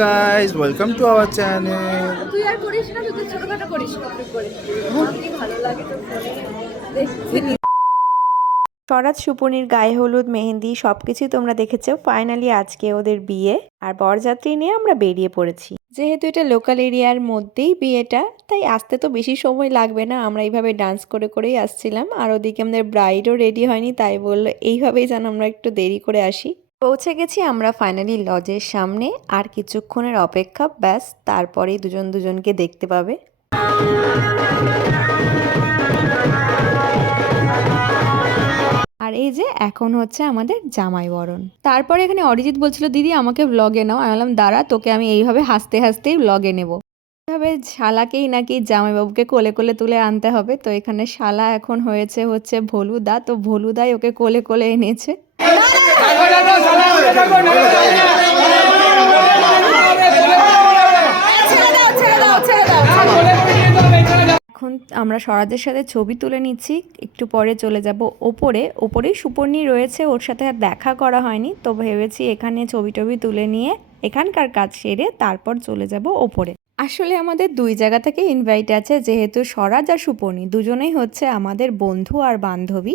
Guys welcome to our channel তুই আর করিস না তুই ছোটখাটো করিস কমপ্লিট করে আমার কি ভালো লাগে তো ফোনে শরৎ সুপনির গায়ে হলুদ মেহেন্দি সব কিছুই তোমরা দেখেছ ফাইনালি আজকে ওদের বিয়ে। আর বরযাত্রী নিয়ে আমরা বেরিয়ে পড়েছি। যেহেতু এটা লোকাল এরিয়ার মধ্যেই বিয়েটা তাই আসতে তো বেশি সময় লাগবে না। আমরা এইভাবে ডান্স করে করেই আসছিলাম। আর ওদিকে আমাদের ব্রাইডও রেডি হয়নি তাই বলল এইভাবেই যেন আমরা একটু দেরি করে আসি। পৌঁছে গেছি আমরা ফাইনালি লজের সামনে আর কিছুক্ষণের অপেক্ষা, ব্যাস তারপরেই দুজন দুজনকে দেখতে পাবে। আর এই যে, এখন হচ্ছে আমাদের জামাই বরণ। তারপরে এখানে অরিজিৎ বলছিল, দিদি, আমাকে ব্লগে নাও। আমি বললাম, দাঁড়া, তোকে আমি এইভাবে হাসতে হাসতেই ব্লগে নেব। এইভাবে শালাকেই নাকি জামাইবাবুকে কোলে কোলে তুলে আনতে হবে। তো এখানে শালা এখন হয়েছে হচ্ছে ভলুদা। তো ভলুদাই ওকে কোলে কোলে এনেছে। এখন আমরা স্বরাজের সাথে ছবি তুলে নিচ্ছি। একটু পরে চলে যাব ওপরে। ওপরেই সুপর্ণি রয়েছে, ওর সাথে আর দেখা করা হয়নি। তো ভেবেছি এখানে ছবি টবি তুলে নিয়ে এখানকার কাজ সেরে তারপর চলে যাব ওপরে। আসলে আমাদের দুই জায়গা থেকে ইনভাইট আছে, যেহেতু স্বরাজ আর সুপর্ণি। দুজনেই হচ্ছে আমাদের বন্ধু আর বান্ধবী।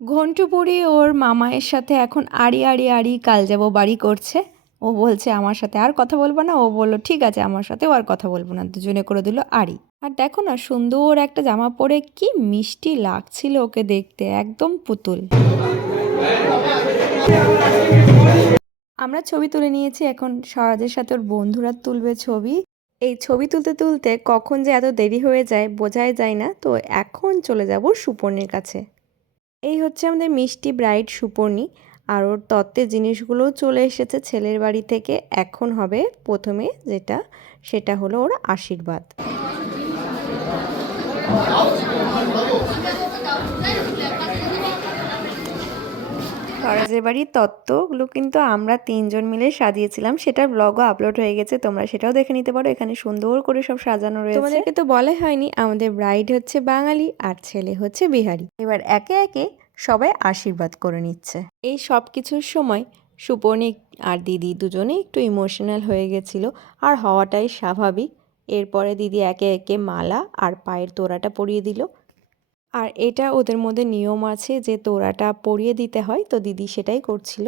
ঘন্টুপুরি ওর মামায়ের সাথে এখন আড়ি আড়ি আড়ি কাল যাব বাড়ি করছে। ও বলছে আমার সাথে আর কথা বলব না। ও বলল, ঠিক আছে, আমার সাথেও আর কথা বলব না। দুজনে করে দিল আড়ি। আর দেখো না, সুন্দর একটা জামা পরে কি মিষ্টি লাগছিল ওকে দেখতে। একদম পুতুল। আমরা ছবি তুলে নিয়েছি, এখন স্বরাজের সাথে ওর বন্ধুরা তুলবে ছবি। এই ছবি তুলতে তুলতে কখন যে এত দেরি হয়ে যায় বোঝাই যায় না, তো এখন চলে যাব সুপর্ণের কাছে। এই হচ্ছে আমাদের মিষ্টি ব্রাইড সুপর্ণি, আর ওর তত্ত্বের জিনিসগুলোও চলে এসেছে ছেলের বাড়ি থেকে, এখন হবে প্রথমে যেটা, সেটা হলো ওর আশীর্বাদ। স্বরাজের বাড়ির তত্ত্বগুলো কিন্তু আমরা তিনজন মিলে সাজিয়েছিলাম। সেটার ব্লগও আপলোড হয়ে গেছে তোমরা সেটাও দেখে নিতে পারো। এখানে সুন্দর করে সব সাজানো রয়েছে। তোমাদেরকে তো বলাই হয়নি আমাদের ব্রাইড হচ্ছে বাঙালি আর ছেলে হচ্ছে বিহারি। এবার একে একে সবাই আশীর্বাদ করে নিচ্ছে। এই সব কিছুর সময় সুপর্ণিক আর দিদি দুজনেই একটু ইমোশনাল হয়ে গেছিল আর হওয়াটাই স্বাভাবিক। এরপরে দিদি একে একে মালা আর পায়ের তোড়াটা পরিয়ে দিল। আর এটা ওদের মধ্যে নিয়ম আছে যে তোড়াটা পরিয়ে দিতে হয়। তো দিদি সেটাই করছিল।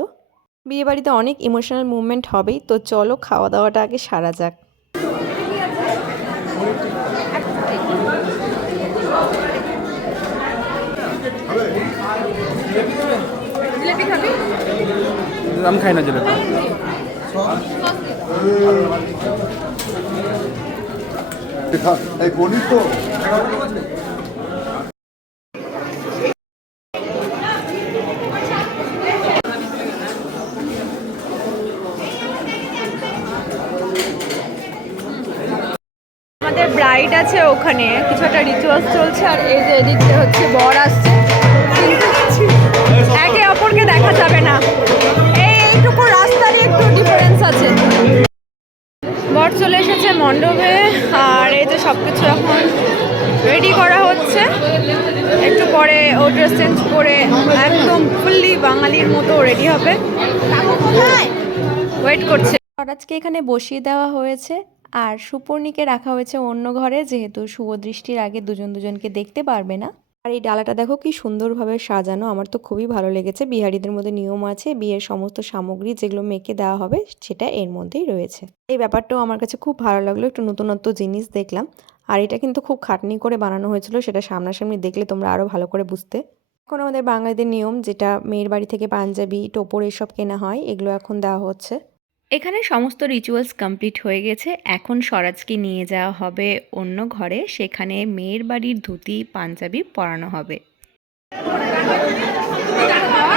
বিয়েবাড়িতে অনেক ইমোশনাল মুভমেন্ট হবেই। তো চলো খাওয়া দাওয়াটা আগে সারা যাক। আমি খাই না জিলেপি। এই পনির তো। ব্রাইড আছে ওখানে কিছু একটা রিচুয়ালস চলছে আর এই যে এদিকটা হচ্ছে বর আসছে। একে অপরকে দেখা যাবে না। এই এইটুকু রাস্তারই একটু ডিফারেন্স আছে। বর চলে এসেছে মণ্ডপে আর এই যে সব কিছু এখন রেডি করা হচ্ছে। একটু পরে ও ড্রেস চেঞ্জ করে একদম ফুললি বাঙালির মতো রেডি হবে। ওয়েট করছে। আজকে এখানে বসিয়ে দেওয়া হয়েছে। আর সুপর্ণিকে রাখা হয়েছে অন্য ঘরে, যেহেতু শুভ দৃষ্টির আগে দুজন দুজনকে দেখতে পারবে না। আর এই ডালাটা দেখো কি সুন্দরভাবে সাজানো, আমার তো খুবই ভালো লেগেছে। বিহারিদের মধ্যে নিয়ম আছে, বিয়ের সমস্ত সামগ্রী যেগুলো মেয়েকে দেওয়া হবে, সেটা এর মধ্যেই রয়েছে। এই ব্যাপারটাও আমার কাছে খুব ভালো লাগল, একটু নতুনত্ব জিনিস দেখলাম। আর এটা কিন্তু খুব খাটনি করে বানানো হয়েছিল, সেটা সামনাসামনি দেখলে তোমরা আরও ভালো করে বুঝতে। এখন আমাদের বাঙালিদের নিয়ম, যেটা মেয়ের বাড়ি থেকে পাঞ্জাবি, টোপর এসব কেনা হয়, এগুলো এখন দেওয়া হচ্ছে। এখানে সমস্ত রিচুয়ালস কমপ্লিট হয়ে গেছে। এখন স্বরাজকে নিয়ে যাওয়া হবে অন্য ঘরে। সেখানে মেয়ের বাড়ির ধুতি পাঞ্জাবি পরানো হবে।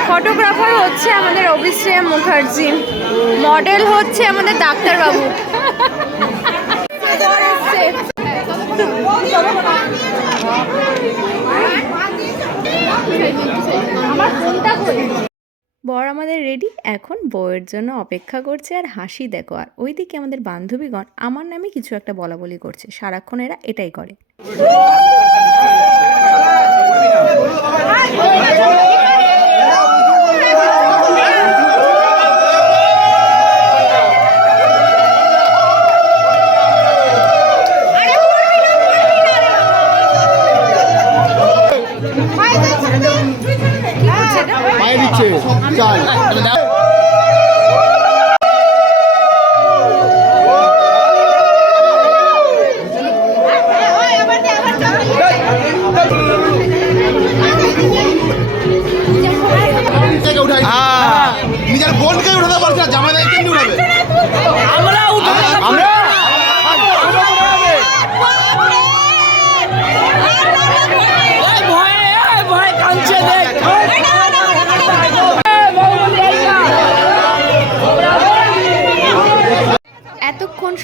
ফটোগ্রাফার হচ্ছে আমাদের অভিশ্রেয়া মুখার্জি। মডেল হচ্ছে আমাদের ডাক্তারবাবু। আমার ফোনটা কই বর আমাদের রেডি এখন বউয়ের জন্য অপেক্ষা করছে আর হাসি দেখো। আর ওইদিকে আমাদের বান্ধবীগণ আমার নামে কিছু একটা বলা বলি করছে। সারাক্ষণ এরা এটাই করে।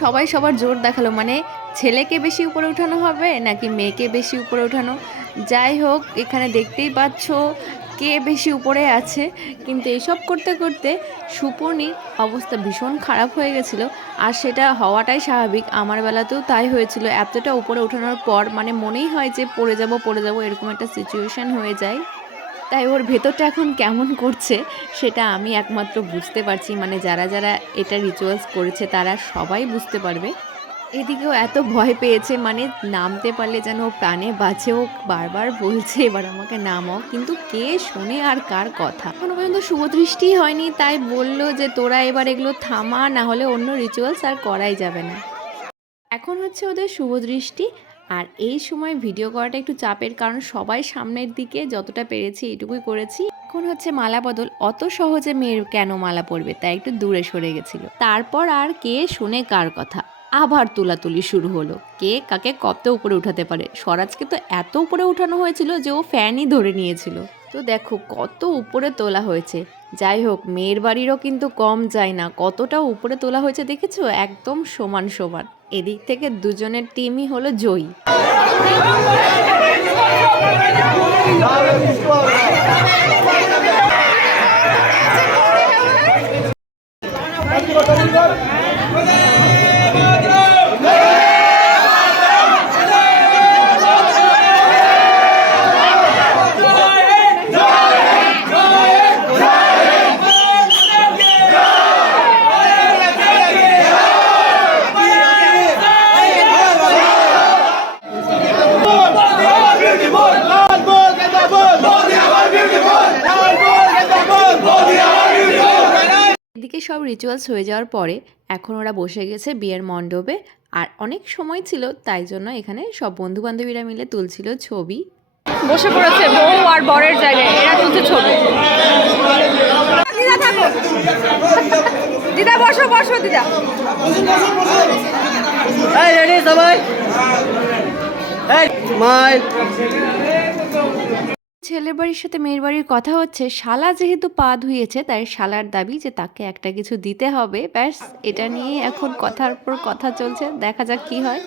সবাই সবার জোর দেখাল। মানে ছেলেকে বেশি উপরে উঠানো হবে নাকি মেয়েকে বেশি উপরে উঠানো? যাই হোক, এখানে দেখতেই পাচ্ছ কে বেশি উপরে আছে। কিন্তু এসব করতে করতে সুপর্ণির অবস্থা ভীষণ খারাপ হয়ে গেছিল। আর সেটা হওয়াটাই স্বাভাবিক। আমার বেলাতেও তাই হয়েছিল। এতটা উপরে ওঠানোর পর মানে মনেই হয় যে পড়ে যাব পড়ে যাব, এরকম একটা সিচুয়েশান হয়ে যায়। তাই ওর ভেতরটা এখন কেমন করছে, সেটা আমি একমাত্র বুঝতে পারছি। মানে যারা যারা এটা রিচুয়ালস করেছে, তারা সবাই বুঝতে পারবে। এদিকেও এত ভয় পেয়েছে মানে নামতে পারলে যেন প্রাণে বাঁচে, ও বারবার বলছে, এবার আমাকে নামাও। কিন্তু কে শোনে আর কার কথা? এখনও পর্যন্ত শুভদৃষ্টি হয়নি, তাই বলল যে, তোরা এবার এগুলো থামা, না হলে অন্য রিচুয়ালস আর করাই যাবে না। এখন হচ্ছে ওদের শুভদৃষ্টি আর এই সময় ভিডিও করাটা একটু চাপের কারণ সবাই সামনের দিকে যতটা পেরেছি এটুকুই করেছি। এখন হচ্ছে মালা বদল। অত সহজে মেয়ের কেন মালা পরবে? তাই একটু দূরে সরে গেছিল। তারপর আর কে শুনে কার কথা? আবার তুলাতুলি শুরু হলো। কে কাকে কত উপরে উঠাতে পারে? স্বরাজকে তো এত উপরে উঠানো হয়েছিল যে ও ফ্যানই ধরে নিয়েছিল। তো দেখো, কত উপরে তোলা হয়েছে। যাই হোক, মেয়ের বাড়িরও কিন্তু কম যায় না। কতটা উপরে তোলা হয়েছে দেখেছ? একদম সমান সমান। এদিক থেকে দুজনের টিমই হলো জয়ী। এদিকে সব রিচুয়ালস হয়ে যাওয়ার পরে এখন ওরা বসে গেছে বিয়ের মণ্ডপে। আর অনেক সময় ছিল তাই জন্য এখানে সব বন্ধু বান্ধবীরা মিলে তুলছিল ছবি। বসে পড়েছে বউ আর বরের জায়গায় এরা তুলছে ছবি। দিদা থাকো। দিদা বসো বসো দিদা। এই রেডি সবাই। এই স্মাইল ছেলের বাড়ির সাথে মেয়ের বাড়ির কথা হচ্ছে শালা যেহেতু পা ধুয়েছে তাই শালার দাবি যে তাকে একটা কিছু দিতে হবে। ব্যাস এটা নিয়ে এখন কথার পর কথা চলছে দেখা যাক কি হয়।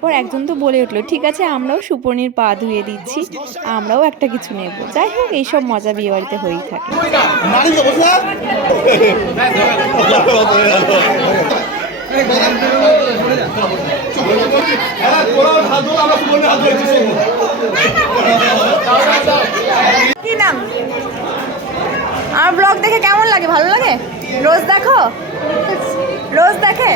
পর একজন তো বলে উঠল ঠিক আছে আমরাও সুপর্ণির পা ধুয়ে দিচ্ছি আমরাও একটা কিছু নেব। যাই হোক এইসব মজা বিয়ে বাড়িতে হয়েই থাকে। কি নাম? আমার ব্লগ দেখে কেমন লাগে? ভালো লাগে? রোজ দেখো? রোজ দেখে?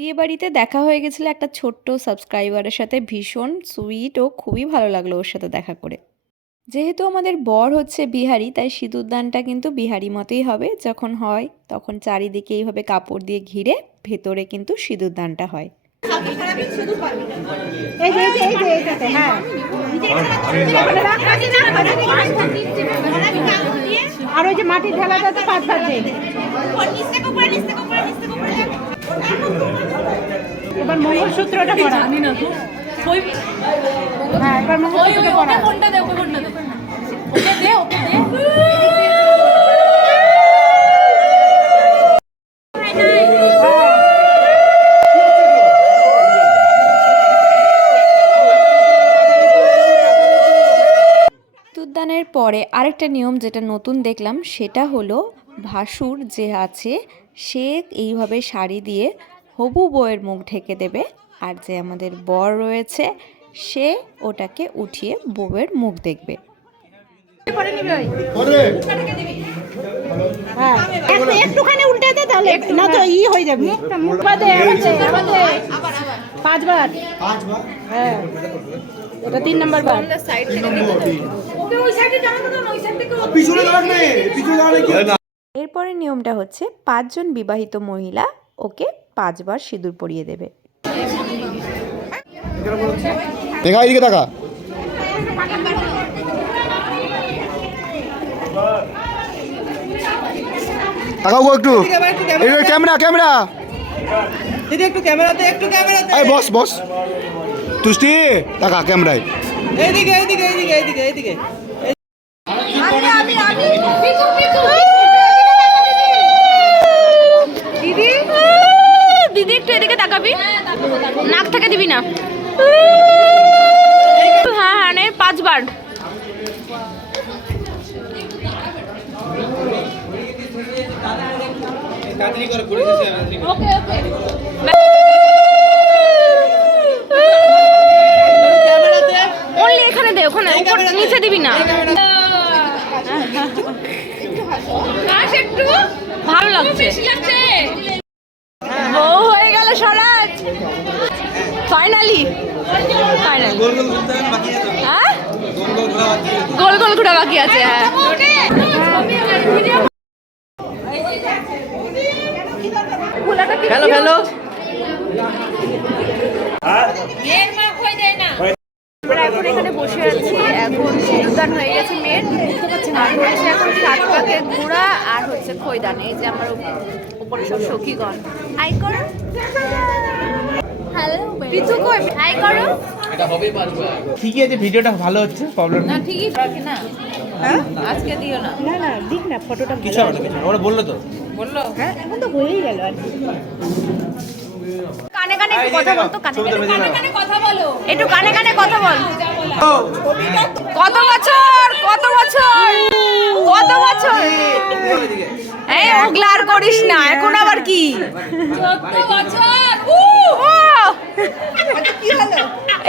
বিয়ে বাড়িতে দেখা হয়ে গেছিল একটা ছোট্ট সাবস্ক্রাইবারের সাথে ভীষণ সুইট ও খুবই ভালো লাগল ওর সাথে দেখা করে। যেহেতু আমাদের বর হচ্ছে বিহারি, তাই সিঁদুরদানটা কিন্তু বিহারি মতোই হবে। যখন হয়, তখন চারিদিকে এইভাবে কাপড় দিয়ে ঘিরে ভেতরে কিন্তু সিঁদুরদানটা হয়। আর ওই যে মাটির ঢেলাটা তো পাঁচ দেয় এবার মঙ্গলসূত্রটা পরা হ্যাঁ এবার মঙ্গলসূত্রটা পরা সিঁদুরদানের পরে আরেকটা নিয়ম যেটা নতুন দেখলাম সেটা হলো ভাসুর যে আছে সে এইভাবে শাড়ি দিয়ে হবু বউয়ের মুখ ঢেকে দেবে আর যে আমাদের বর রয়েছে সে ওটাকে উঠিয়ে বউয়ের মুখ দেখবে। হ্যাঁ। একটুখানি উল্টে দে তাহলে না তো ই হয়ে যাবে। পাঁচবার? হ্যাঁ। এটা তিন নম্বর বার। এরপরে নিয়মটা হচ্ছে পাঁচজন বিবাহিত মহিলা ওকে পাঁচবার সিঁদুর পরিয়ে দেবে। দেখা এদিকে দেখা। তাকাও একটু। Camera camera. দিদি একটু ক্যামেরাতে একটু ক্যামেরাতে। এই বস বস। তুষ্টি টাকা ক্যামেরায়। এইদিকে এইদিকে এইদিকে এইদিকে এইদিকে। আমি আমি আমি। পিছু পিছু। তাকাবি। নাক থেকে দিবি না। হ্যাঁ হ্যাঁ ওকে ওকে অনলি এখানে দে ওখানে নিচে দিবি না। ভালো লাগছে। বউ হয়ে গেল স্বরাজ ফাইনালি ফাইনালি হ্যাঁ? গোল গোল ঘোরা বাকি আছে। হ্যাঁ। খেলো খেলো আমরা এখন এখানে বসে আছি। এখন সিঁদুরদান হয়ে গেছে মেয়ের। আর হচ্ছে এখন সাত পাকে গুঁড়া আর হচ্ছে খৈদান এই যে আমার উপরে সব সখীগণ। হাই করো। হ্যালো পিছু কই? হাই করো। ঠিকই আছে ভিডিওটা ভালো হচ্ছে প্রবলেম না ঠিকই রাখে না। হ্যাঁ? আজকে দিও না। না না দিক না ফটোটা কিছু কিছু হবে না। ওরা বলল তো। বলল? হ্যাঁ এখন তো হয়েই গেল আর কি। কানে কানে একটু কথা বল তো কানে কানে কানে কানে কথা বলো। একটু কানে কানে কথা বল। কত বছর কত বছর কত বছর? এই করিস না এখন আবার কি?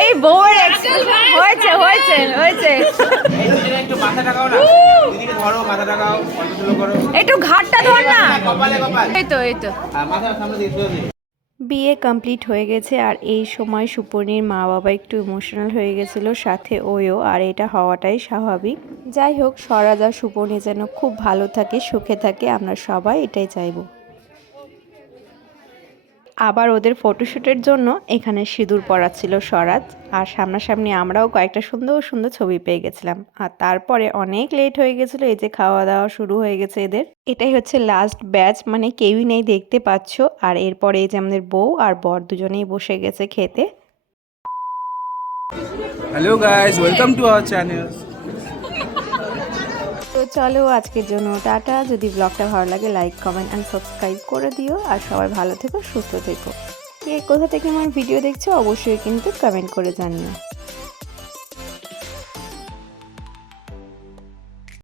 এই বউয়ের হয়েছে হয়েছে হয়েছে। একটু ঘাটটা ধর না। এই তো এই তো। বিয়ে কমপ্লিট হয়ে গেছে আর এই সময় সুপর্ণির মা বাবা একটু ইমোশনাল হয়ে গেছিল, সাথে ওয়ও আর এটা হওয়াটাই স্বাভাবিক। যাই হোক, স্বরাজ আর সুপর্ণি যেন খুব ভালো থাকে, সুখে থাকে, আমরা সবাই এটাই চাইব। আবার ওদের ফটোশ্যুটের জন্য এখানে সিঁদুর পড়াচ্ছিল স্বরাজ। আর সামনাসামনি আমরাও কয়েকটা সুন্দর সুন্দর ছবি পেয়ে গেছিলাম। আর তারপরে অনেক লেট হয়ে গেছিল, এই যে খাওয়া দাওয়া শুরু হয়ে গেছে এদের। এটাই হচ্ছে লাস্ট ব্যাচ মানে কেউই নেই দেখতে পাচ্ছ। আর এরপরে এই যে আমাদের বউ আর বর দুজনেই বসে গেছে খেতে। Hello guys welcome to our channel চলো আজকের জন্য টাটা। যদি ব্লগটা ভালো লাগে লাইক কমেন্ট অ্যান্ড সাবস্ক্রাইব করে দিও। আর সবাই ভালো থেকো, সুস্থ থেকো। কে কোথা থেকে আমার ভিডিও দেখছ, অবশ্যই কিন্তু কমেন্ট করে জানিও।